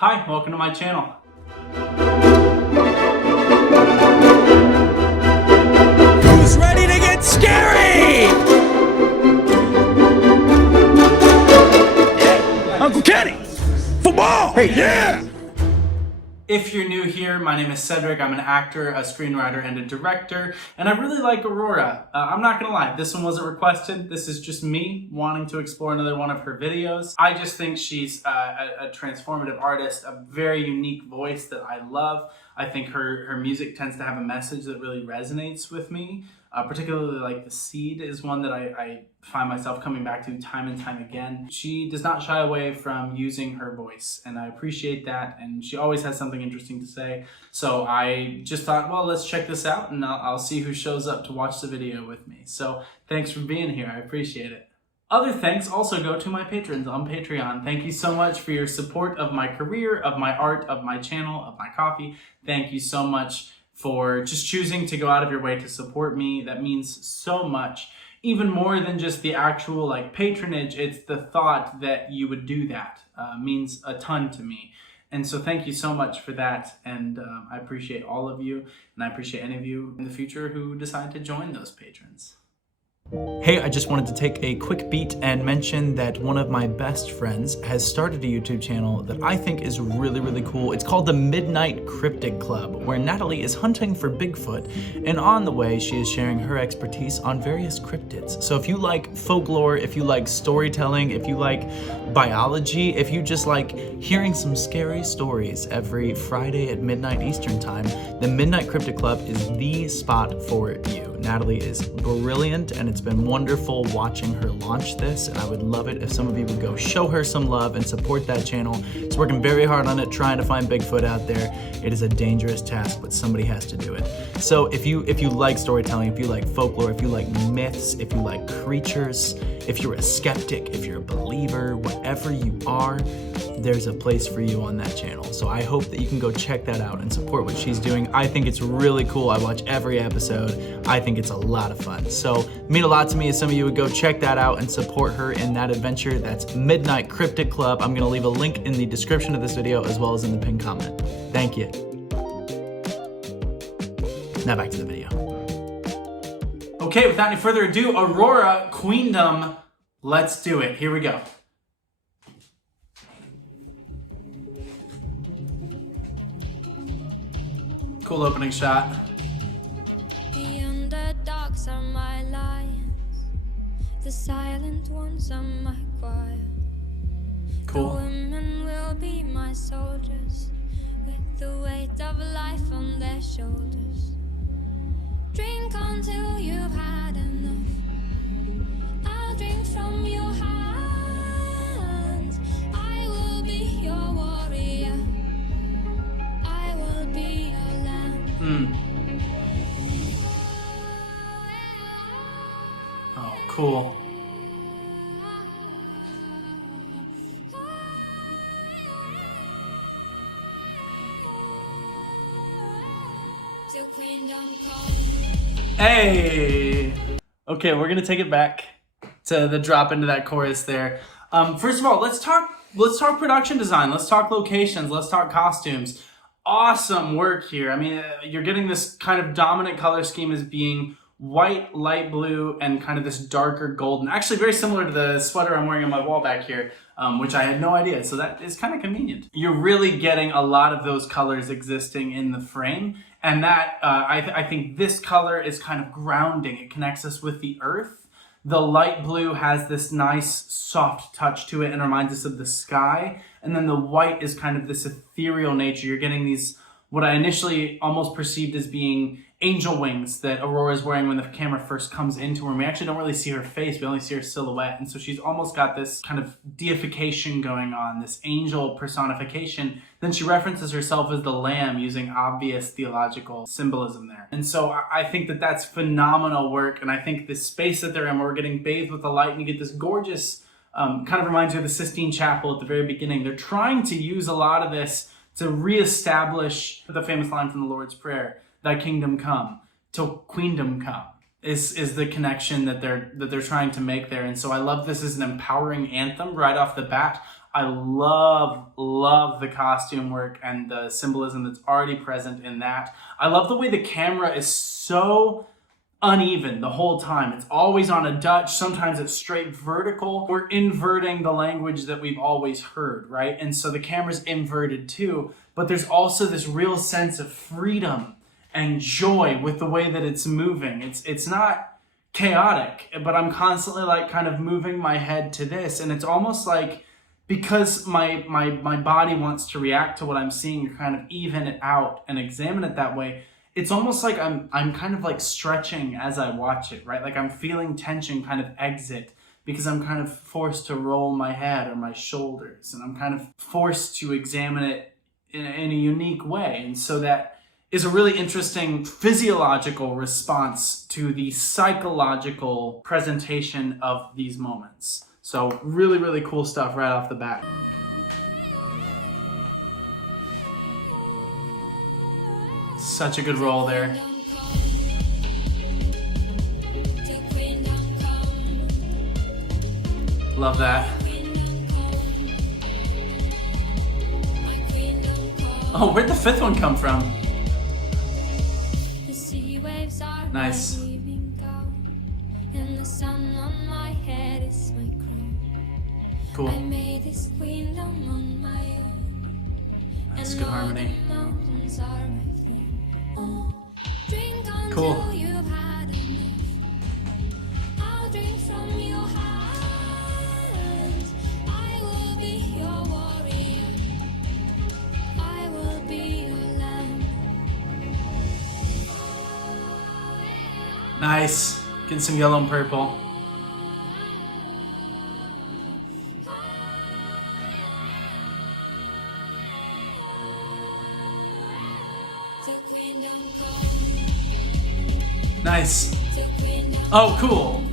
Hi, welcome to my channel. Who's ready to get scary? Uncle Kenny! Football! Hey, yeah! If you're new here, my name is Cedric. I'm an actor, a screenwriter, and a director, and I really like Aurora. I'm not gonna lie, this one wasn't requested. This is just me wanting to explore another one of her videos. I just think she's a transformative artist, a very unique voice that I love. I think her music tends to have a message that really resonates with me. Particularly like The Seed is one that I find myself coming back to time and time again. She does not shy away from using her voice, and I appreciate that, and she always has something interesting to say. So I just thought, well, let's check this out, and I'll see who shows up to watch the video with me. So thanks for being here, I appreciate it. Other thanks also go to my patrons on Patreon. Thank you so much for your support of my career, of my art, of my channel, of my coffee. Thank you so much for just choosing to go out of your way to support me. That means so much. Even more than just the actual patronage, it's the thought that you would do that means a ton to me. And so thank you so much for that. And I appreciate all of you, and I appreciate any of you in the future who decide to join those patrons. Hey, I just wanted to take a quick beat and mention that one of my best friends has started a YouTube channel that I think is really, really cool. It's called the Midnight Cryptid Club, where Natalie is hunting for Bigfoot, and on the way, she is sharing her expertise on various cryptids. So if you like folklore, if you like storytelling, if you like biology, if you just like hearing some scary stories every Friday at midnight Eastern time, the Midnight Cryptid Club is the spot for you. Natalie is brilliant, and it's been wonderful watching her launch this, and I would love it if some of you would go show her some love and support that channel. She's working very hard on it, trying to find Bigfoot out there. It is a dangerous task, but somebody has to do it. So if you like storytelling, if you like folklore, if you like myths, if you like creatures, if you're a skeptic, if you're a believer, whatever you are, there's a place for you on that channel. So I hope that you can go check that out and support what she's doing. I think it's really cool. I watch every episode. I think it's a lot of fun. So it means a lot to me if some of you would go check that out and support her in that adventure. That's Midnight Cryptid Club. I'm gonna leave a link in the description of this video as well as in the pinned comment. Thank you. Now back to the video. Okay, without any further ado, Aurora, Queendom, let's do it. Here we go. Cool opening shot. The underdogs are my lions, the silent ones are my choir. Cool. The women will be my soldiers, with the weight of life on their shoulders. Drink until you've had enough. I'll drink from your hands. I will be your warrior. I will be your lamb. Oh, cool. Till queendom come. Hey! Okay, we're gonna take it back to the drop into that chorus there. First of all, let's talk production design. Let's talk locations. Let's talk costumes. Awesome work here. I mean, you're getting this kind of dominant color scheme as being white, light blue, and kind of this darker golden. Actually, very similar to the sweater I'm wearing on my wall back here, which I had no idea. So that is kind of convenient. You're really getting a lot of those colors existing in the frame. And that, I think this color is kind of grounding. It connects us with the earth. The light blue has this nice soft touch to it and reminds us of the sky. And then the white is kind of this ethereal nature. You're getting these, what I initially almost perceived as being angel wings that Aurora is wearing when the camera first comes into her. And we actually don't really see her face, we only see her silhouette. And so she's almost got this kind of deification going on, this angel personification. Then she references herself as the lamb using obvious theological symbolism there. And so I think that that's phenomenal work. And I think the space that they're in, where we're getting bathed with the light and you get this gorgeous, kind of reminds you of the Sistine Chapel at the very beginning. They're trying to use a lot of this to reestablish the famous line from the Lord's Prayer, "Thy kingdom come, till queendom come." is the connection that they're trying to make there. And so I love this as an empowering anthem right off the bat. I love the costume work and the symbolism that's already present in that. I love the way the camera is so uneven the whole time. It's always on a Dutch, sometimes it's straight vertical. We're inverting the language that we've always heard, right? And so the camera's inverted too, but there's also this real sense of freedom and joy with the way that it's moving. It's not chaotic, but I'm constantly like kind of moving my head to this, and it's almost like, because my body wants to react to what I'm seeing, you kind of even it out and examine it that way. It's almost like I'm kind of like stretching as I watch it, right? Like I'm feeling tension kind of exit because I'm kind of forced to roll my head or my shoulders, and I'm kind of forced to examine it in a unique way. And so that is a really interesting physiological response to the psychological presentation of these moments. So really, really cool stuff right off the bat. Such a good role there. Love that. Oh, where'd the fifth one come from? Nice. Cool. That's good harmony. Cool. Nice. Getting some yellow and purple. Nice. Oh, cool.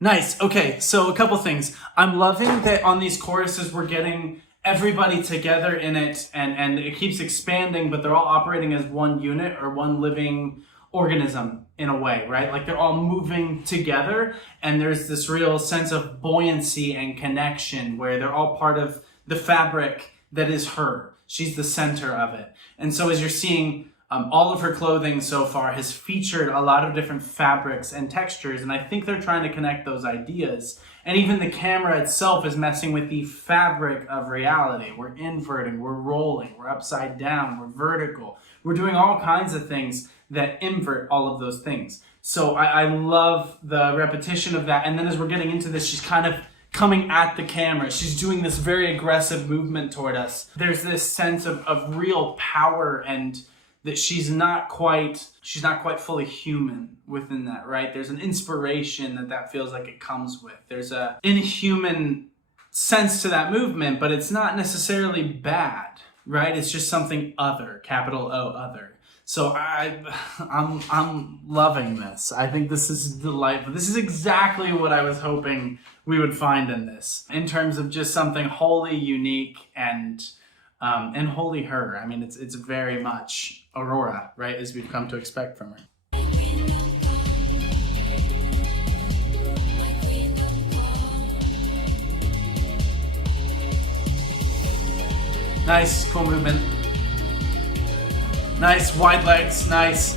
Nice. Okay, so a couple things. I'm loving that on these choruses we're getting everybody together in it, and it keeps expanding, but they're all operating as one unit or one living organism in a way, right? Like they're all moving together, and there's this real sense of buoyancy and connection where they're all part of the fabric that is her. She's the center of it. And so as you're seeing, all of her clothing so far has featured a lot of different fabrics and textures, and I think they're trying to connect those ideas. And even the camera itself is messing with the fabric of reality. We're inverting, we're rolling, we're upside down, we're vertical. We're doing all kinds of things that invert all of those things. So I love the repetition of that. And then as we're getting into this, she's kind of coming at the camera. She's doing this very aggressive movement toward us. There's this sense of real power, and that she's not quite fully human within that, right? There's an inspiration that feels like it comes with. There's a inhuman sense to that movement, but it's not necessarily bad, right? It's just something other, capital O, other. So I'm loving this. I think this is delightful. This is exactly what I was hoping we would find in this, in terms of just something wholly unique and wholly her. I mean, it's very much Aurora, right, as we've come to expect from her. Nice, cool movement. Nice, wide legs, nice.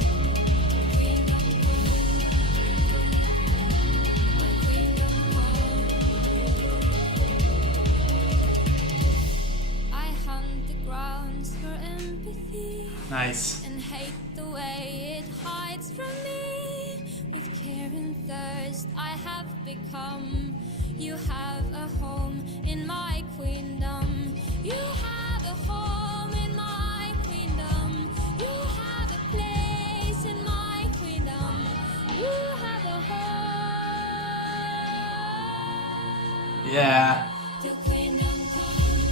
I hunt the grounds for empathy. Nice. And hate the way it hides from me. With care and thirst I have become. You have a home in my queendom. You have a home in my queendom. You have a place in my queendom. You have a home. Yeah. To queendom come.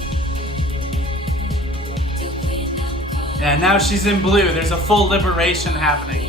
To queendom come. Yeah, now she's in blue. There's a full liberation happening.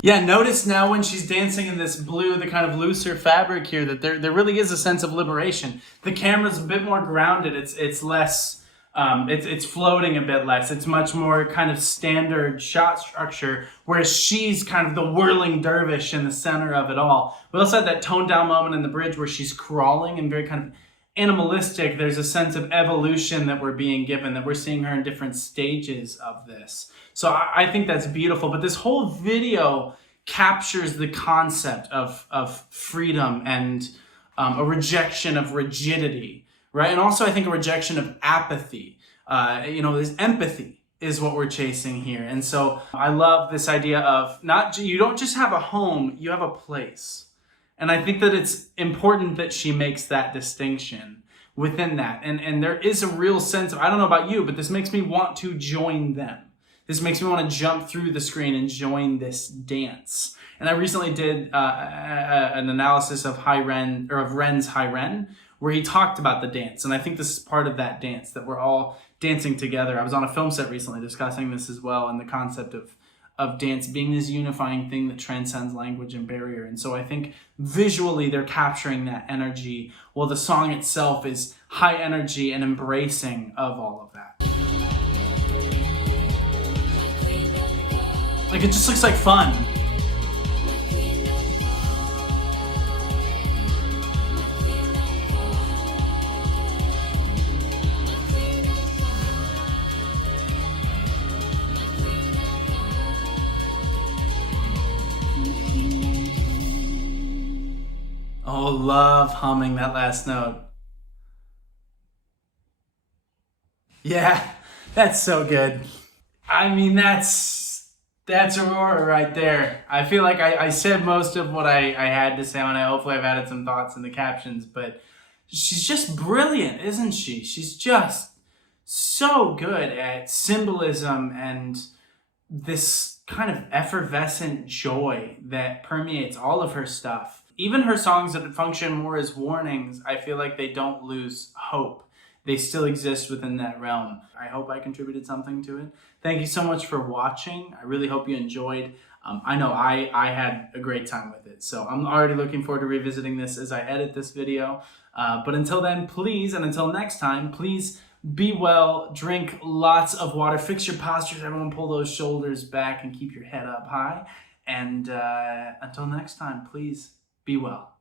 Yeah, notice now when she's dancing in this blue, the kind of looser fabric here, that there really is a sense of liberation. The camera's a bit more grounded. It's less It's floating a bit less. It's much more kind of standard shot structure, whereas she's kind of the whirling dervish in the center of it all. We also had that toned down moment in the bridge where she's crawling and very kind of animalistic. There's a sense of evolution that we're being given, that we're seeing her in different stages of this. So I think that's beautiful. But this whole video captures the concept of freedom and a rejection of rigidity. Right, and also I think a rejection of apathy. There's empathy is what we're chasing here, and so I love this idea of you don't just have a home, you have a place, and I think that it's important that she makes that distinction within that, and there is a real sense of, I don't know about you, but this makes me want to join them. This makes me want to jump through the screen and join this dance. And I recently did an analysis of Ren's High Ren, where he talked about the dance. And I think this is part of that dance, that we're all dancing together. I was on a film set recently discussing this as well, and the concept of dance being this unifying thing that transcends language and barrier. And so I think visually they're capturing that energy, while the song itself is high energy and embracing of all of that. Like, it just looks like fun. Oh, love humming that last note. Yeah, that's so good. I mean, that's Aurora right there. I feel like I said most of what I had to say on it. Hopefully I've added some thoughts in the captions, but she's just brilliant, isn't she? She's just so good at symbolism and this kind of effervescent joy that permeates all of her stuff. Even her songs that function more as warnings, I feel like they don't lose hope. They still exist within that realm. I hope I contributed something to it. Thank you so much for watching. I really hope you enjoyed. I know I had a great time with it. So I'm already looking forward to revisiting this as I edit this video. But until then, please, and until next time, please be well, drink lots of water, fix your postures, everyone pull those shoulders back and keep your head up high. And until next time, please be well.